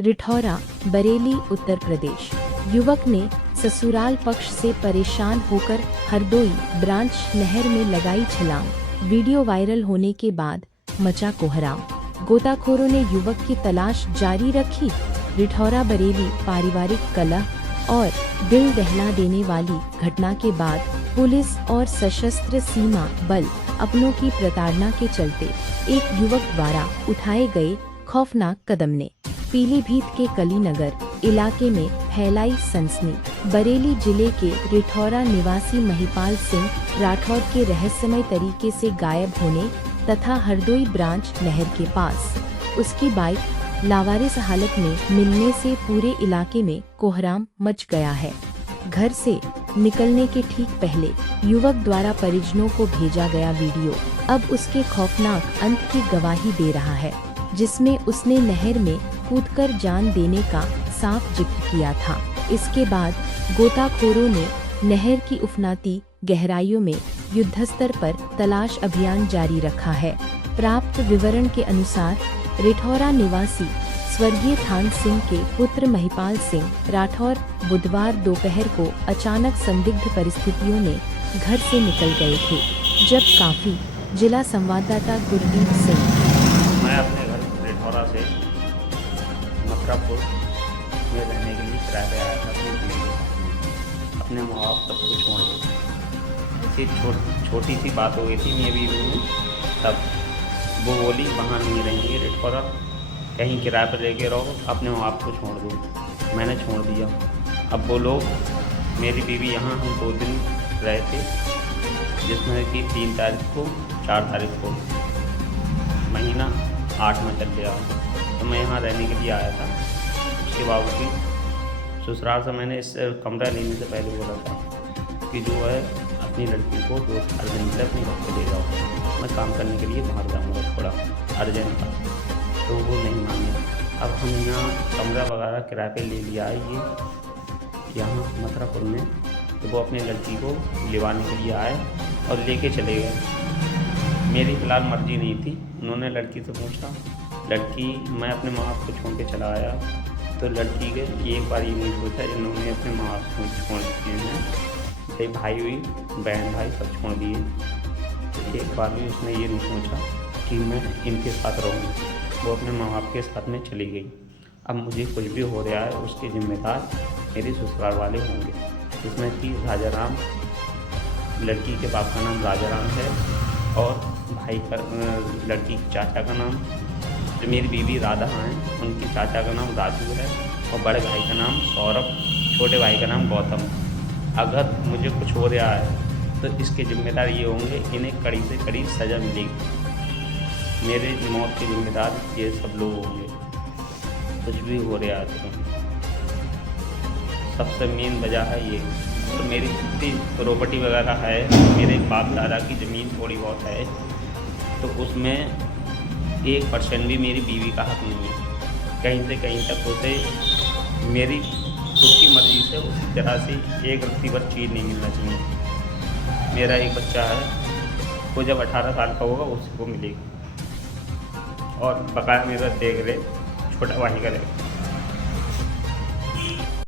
रिठौरा, बरेली, उत्तर प्रदेश। युवक ने ससुराल पक्ष से परेशान होकर हरदोई ब्रांच नहर में लगाई छलांग। वीडियो वायरल होने के बाद मचा कोहराम। गोताखोरों ने युवक की तलाश जारी रखी। रिठौरा बरेली पारिवारिक कलह और दिल दहला देने वाली घटना के बाद पुलिस और सशस्त्र सीमा बल अपनों की प्रताड़ना के चलते एक युवक द्वारा उठाए गए खौफनाक कदम ने पीलीभीत के कलीनगर इलाके में फैलाई सनसनी। बरेली जिले के रिठौरा निवासी महिपाल सिंह राठौर के रहस्यमय तरीके से गायब होने तथा हरदोई ब्रांच नहर के पास उसकी बाइक लावारिस हालत में मिलने से पूरे इलाके में कोहराम मच गया है। घर से निकलने के ठीक पहले युवक द्वारा परिजनों को भेजा गया वीडियो अब उसके खौफनाक अंत की गवाही दे रहा है, जिसमें उसने नहर में कूदकर जान देने का साफ जिक्र किया था। इसके बाद गोताखोरों ने नहर की उफनाती गहराइयों में युद्धस्तर पर तलाश अभियान जारी रखा है। प्राप्त विवरण के अनुसार रिठौरा निवासी स्वर्गीय थान सिंह के पुत्र महिपाल सिंह राठौर बुधवार दोपहर को अचानक संदिग्ध परिस्थितियों में घर से निकल गए थे, जब काफी जिला संवाददाता गुरदीप सिंह। मैं अपने घर रिठौरा से मथुरापुर में रहने के लिए किराए पे आया था अपने माँ बाप सबको छोड़ के। ऐसी छोटी सी बात हो गई थी मेरी में, तब वो बोली वहाँ नहीं रहेंगे रिठौरा, कहीं किराए पर लेके रहो, अपने माँ बाप को छोड़ दो। मैंने छोड़ दिया। अब वो लोग मेरी बीवी यहाँ हम 2 दिन रहे थे, जिसमें कि 3 तारीख को 4 तारीख को महीना 8 में चल गया। तो मैं यहाँ रहने के लिए आया था। उसके बावजूद ससुराल से मैंने इस कमरा लेने से पहले बोला था कि जो है अपनी लड़की को 2-4 दिन से अपने घर पे ले जाओ, मैं काम करने के लिए बाहर जाऊँगा, थोड़ा अर्जेंट था। तो वो नहीं माने। अब हम यहाँ कमरा वगैरह किराए पे ले लिया है ये यहाँ मथुरापुर में। तो वो अपनी लड़की को लिवाने के लिए आए और लेके चले गए। मेरी फ़िलहाल मर्ज़ी नहीं थी। उन्होंने लड़की से पूछा, लड़की मैं अपने माँ बाप को छोड़ के चला आया। तो लड़की के एक बार ये नहीं सोचा इन्होंने अपने माँ बाप को छोड़ दिए हैं, मेरे भाई हुई बहन भाई सब छोड़ दिए। तो एक बार भी उसने ये नहीं सोचा कि मैं इनके साथ रहूँ। वो अपने माँ बाप के साथ में चली गई। अब मुझे कुछ भी हो रहा है उसके जिम्मेदार मेरे ससुराल वाले होंगे, जिसमें कि राजाराम, लड़की के बाप का नाम राजाराम है और भाई का लड़की के चाचा का नाम, जो मेरी बीवी राधा हैं उनके चाचा का नाम राजू है और बड़े भाई का नाम सौरभ, छोटे भाई का नाम गौतम। अगर मुझे कुछ हो रहा है तो इसके जिम्मेदार ये होंगे, इन्हें कड़ी से कड़ी सज़ा मिलेगी। मेरे मौत के जिम्मेदार ये सब लोग होंगे। कुछ भी हो रहा है तो सबसे मेन वजह है ये। तो मेरी जितनी प्रॉपर्टी वगैरह है, मेरे बाप दादा की ज़मीन थोड़ी बहुत है, तो उसमें 1% भी मेरी बीवी का हक नहीं है। कहीं से कहीं तक उसे मेरी खुद की मर्ज़ी से उसी तरह से एक रत्ती भर चीज़ नहीं मिलना चाहिए। मेरा एक बच्चा है, वो जब 18 साल का होगा उसी को मिलेगा और बकाया मेरा देख रहे छोटा भाई का रहेगा।